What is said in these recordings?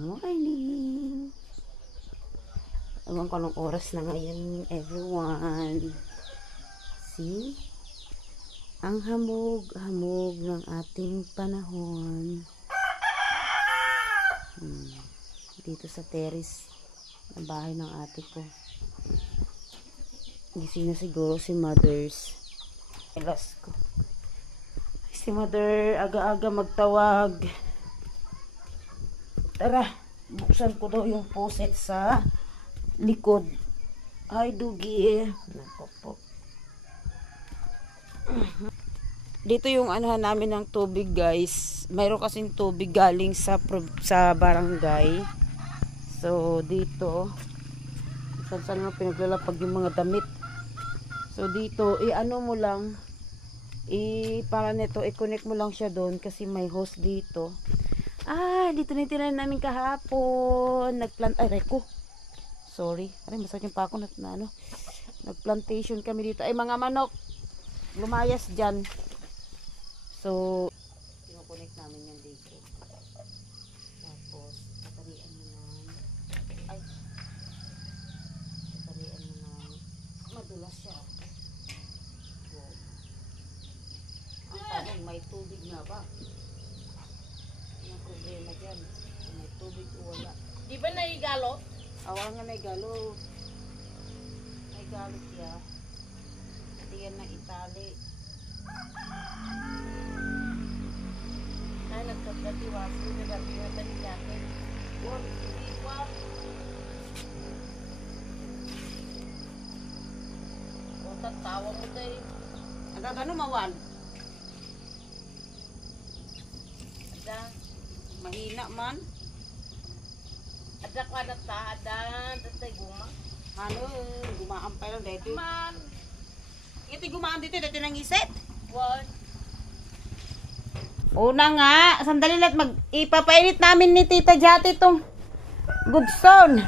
morning. Ewan ko anong oras na ngayon, everyone. See? Ang hamog-hamog ng ating panahon. Dito sa terrace na bahay ng ate ko. Gising na siguro si Mothers. Elas ko. Si Mother, aga-aga magtawag. Tara, buksan ko daw yung poset sa likod. Hi, Dugi. Nako po. Dito yung anahan namin ng tubig, guys. Mayroon kasing tubig galing sa barangay. So, dito, saan nga pinaglalapag yung mga damit. So, dito, i-ano mo lang, para nito, i-connect mo lang siya doon kasi may hose dito. Dito na tinanim namin kahapon. Reko. Sorry. Masakit yung pa ako na ano. Nagplantation kami dito. Mga manok. Lumayas dyan. So, i-connect namin yan dito. Tapos, batarian mo na. Batarian mo na. Madulas siya. May tubig na ba? Ang problema dyan. May tubig o wala. Di ba naigalo? Wala nga naigalo. Naigalo siya. Hindi yan na itali. Nagkagatiwaso. Nagkagatiwaso ni natin. O tatawa mo tayo. Nagagano mawan? Mahina man. Ada ko ada tahadan, tatay guma. Gumaan pa lang dito. Man. Ito gumaan dito nang iset. What? Una nga, sandali lang ipapainit namin ni Tita Jati itong Goodson.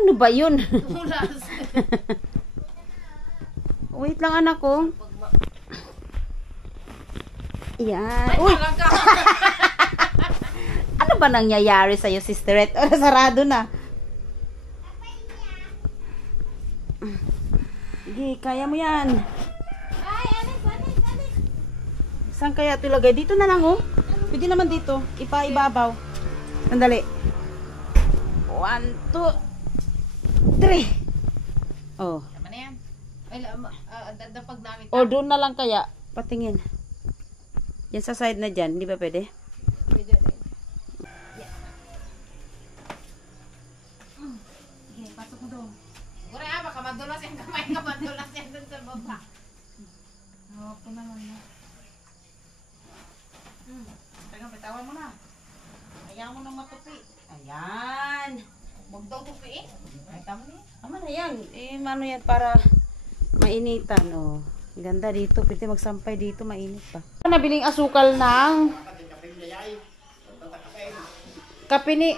Ano ba yun? Wait lang anak ko. Yan. Uy! Ano ba nangyayari sa'yo, sisterette? Sarado na. Sige, kaya mo yan. Saan kaya ito ilagay? Dito na lang, oh. Pwede naman dito. Ipaibabaw. Sandali. 1, 2, 3. Oh. Tama na yan. Ay, dadapag namin. O, doon na lang kaya. Patingin. Yan sa side na dyan. Hindi ba pwede? Pwede rin. Okay, pasok mo doon. Gura, baka madulas yung kamay ka. Madulas yan doon sa baba. Hawak ko naman na. Teka, pitawan mo na. Ayaw mo nang matupi. Ayan. Huwag daw tupi eh. Ay, tama na yan. Tama na yan. Ano yan para mainitan. Oh. Ganda dito. Pwede magsampay dito. Mainit pa. Nabiling asukal ng kape ni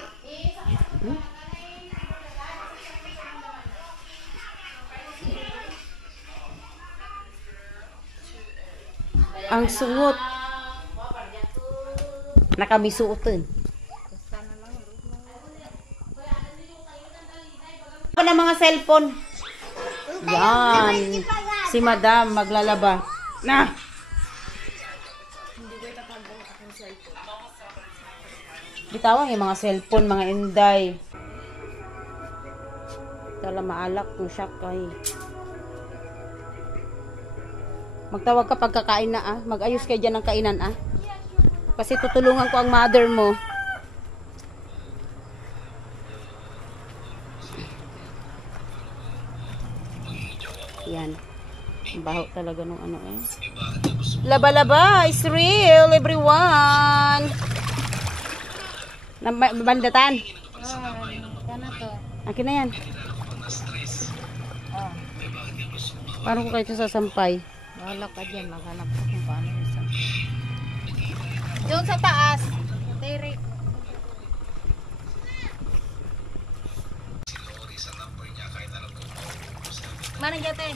ang sungot nakamisuotin pa ng mga cellphone. Yan si Madam maglalaba na. Bitawan yung mga cellphone, mga inday. Tala maalak kung siya kay. Magtawag ka pagkakain na Mag-ayos kayo dyan ng kainan Kasi tutulungan ko ang mother mo. Yan. Baho talaga nung Laba-laba is real, everyone. Bandatan. Kana to. Akin na yan. Paano ko kayo sasampay? Bahala ka dyan. Maghanap ko kung paano yung sampay. Doon sa taas. Tiri. Manang jate.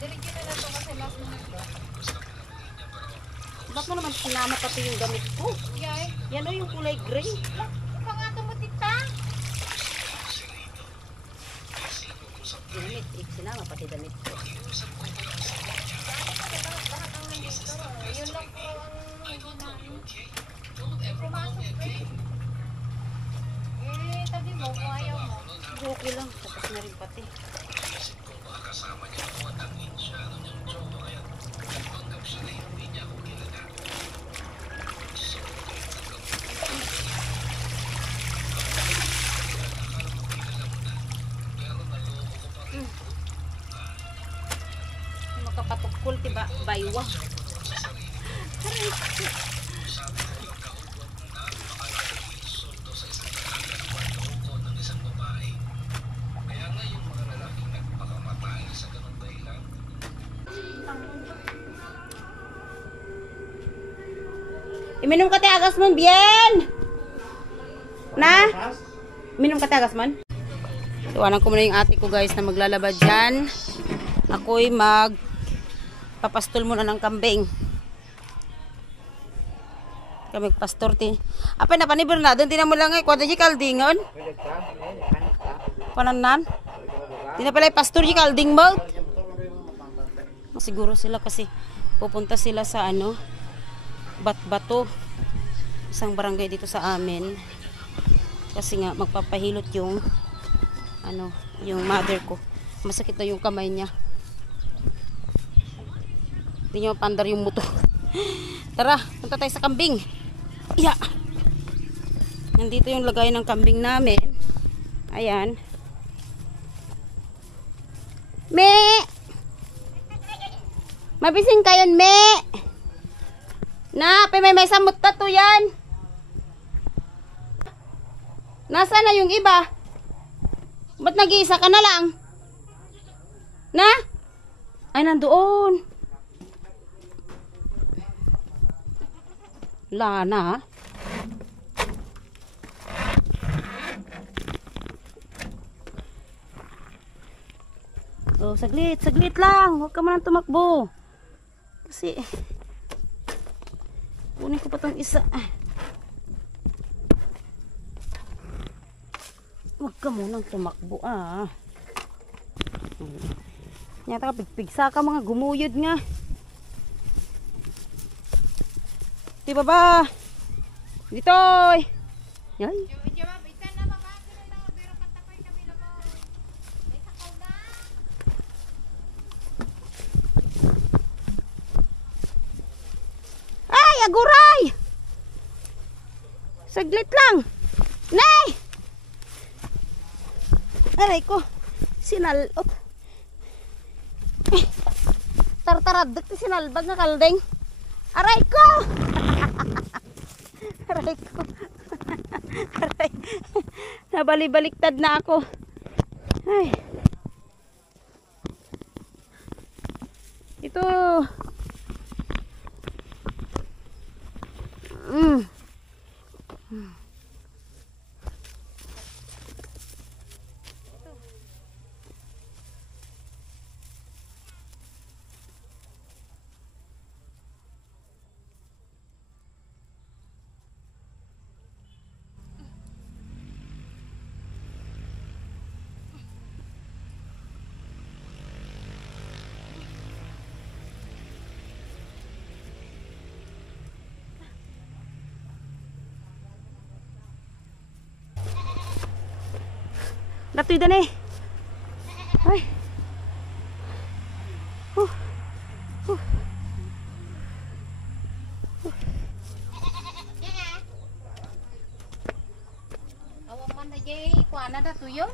Diligyan na lang ito kasi last minute ba? Ba't mo naman sinama pati yung gamit ko? Yeah eh. Yan o yung kulay gray. Ikaw nga tumutita. Damit, sinama pati damit ko. Yun lang po ang namin. Pumasok eh. Tabi mo kung ayaw mo. Okay lang, tapos na rin pati. Makapatukol, tiba, baywa. Iminom ka agas mon, bien! Na? Iminom ka agas mon? Tuwanan ko muna yung ate ko guys na maglalaba dyan. Ako'y magpapastol muna ng kambing. Kami pastor ti. Apa na panibir na doon? Tinan mo lang kwada di kaldingon. Pananan? Tina pala pastor di kalding mo. Siguro sila kasi pupunta sila sa ano, Batbato, isang barangay dito sa amin. Kasi nga magpapahilot yung ano, yung mother ko. Masakit na yung kamay niya. Hindi niya mapandar yung muto. Tara, punta tayo sa kambing. Yeah. Nandito yung lagay ng kambing namin. Ayan. Me! Mabising kayon, me! Na, may samot na to yan. Nasaan na yung iba? Ba't nag-iisa ka na lang? Na? Ay, nandoon. Lana. Oh, saglit lang. Huwag ka man tumakbo. Kasi kunin ko pa tong isa. Huwag ka munang tumakbo Nyata ka pigpigsa ka mga gumuyod nga. Diba ba? Ditoy. Yay. Ay, aguray! Saglit lang. Nay! Aray ko. Sinalot. Tartaradak ti sinalbag nga kaldeng. Aray ko! Aray ko. Aray. Nabali-baliktad na ako. Ay. Ito. Datoy dan eh. Ay. Awak man aja kuana da tuyon.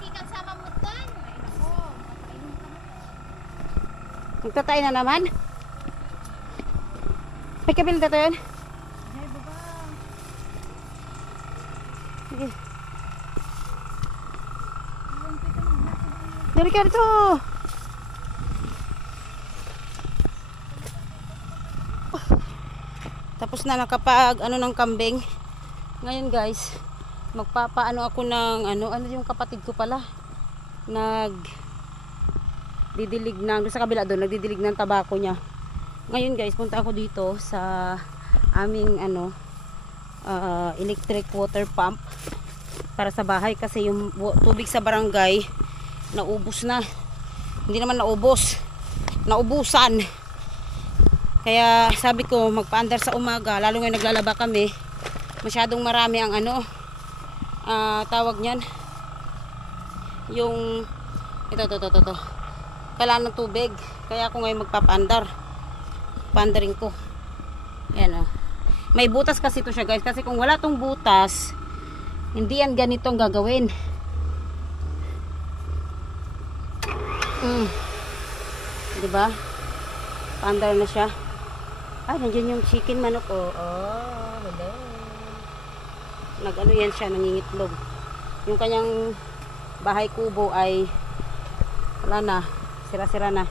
Kikan sama mutan. Ay nako, mapainom ka. Magtatay na naman. May kabil dito yun. Ay baba. Sige. Dari ka dito. Tapos na nakapag ano ng kambing. Ngayon guys, magpapaano ako ng ano yung kapatid ko pala. Didilig ng doon sa kabila doon, nagdidilig ng tabako niya. Ngayon guys, punta ako dito sa aming ano electric water pump para sa bahay kasi yung tubig sa barangay naubos na. Hindi naman naubos, naubusan. Kaya sabi ko magpaandar sa umaga, lalo ngayon naglalaba kami, masyadong marami ang tawag niyan, yung ito kailangan ng tubig. Kaya ako ngayon magpapaandar, paandarin ko. Ayan o, may butas kasi ito siya guys, kasi kung wala tong butas hindi yan ganitong gagawin. Diba? Paandar na siya. Ay, nandiyan yung chicken manok. Oh, hello. Nag-ano yan siya, nangingitlog. Yung kanyang bahay kubo ay wala na. Sira-sira na.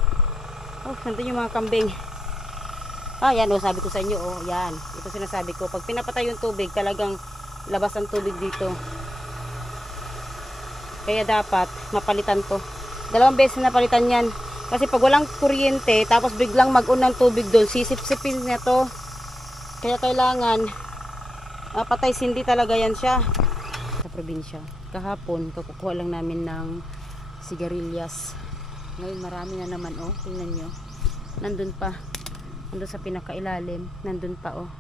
Oh, nandun yung mga kambing. Yan oh, sabi ko sa inyo. Oh, yan. Ito sinasabi ko. Pag pinapatay yung tubig, talagang labas ang tubig dito. Kaya dapat mapalitan to. 2 beses na napalitan yan. Kasi pag walang kuryente, tapos biglang mag-on ng tubig doon, sisip-sipin na to. Kaya kailangan, patay sindi talaga yan siya. Sa probinsya, kahapon, kakukuha lang namin ng sigarilyas. Ngayon marami na naman, oh. Tingnan nyo. Nandun pa. Nandun sa pinakailalim. Nandun pa, oh.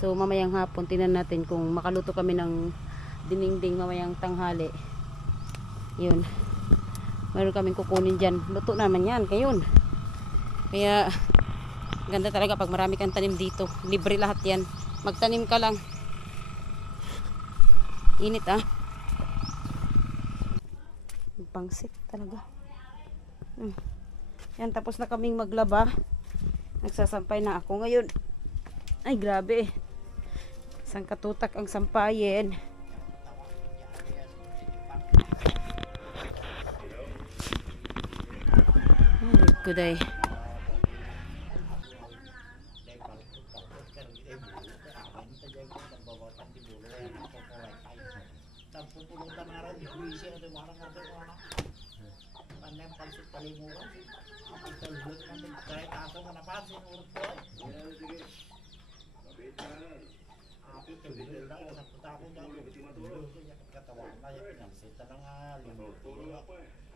So, mamayang hapon, tingnan natin kung makaluto kami ng dinengdeng mamayang tanghali. Yun. Meron kaming kukunin dyan. Luto naman yan. Kayon. Kaya, ganda talaga pag marami kang tanim dito. Libre lahat yan. Magtanim ka lang. Init pangsit talaga. Yan, tapos na kaming maglaba. Nagsasampay na ako ngayon. Ay, grabe. Isang katutak ang sampayin. Kuday.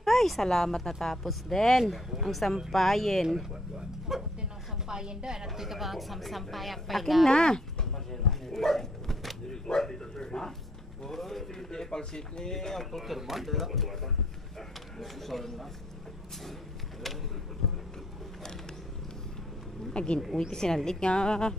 Ay, salamat, natapos din ang sampayin. Buti ng sampayan doon. At ito ba ang sampayak pa Akin na. Agin, uy, sinalik nga.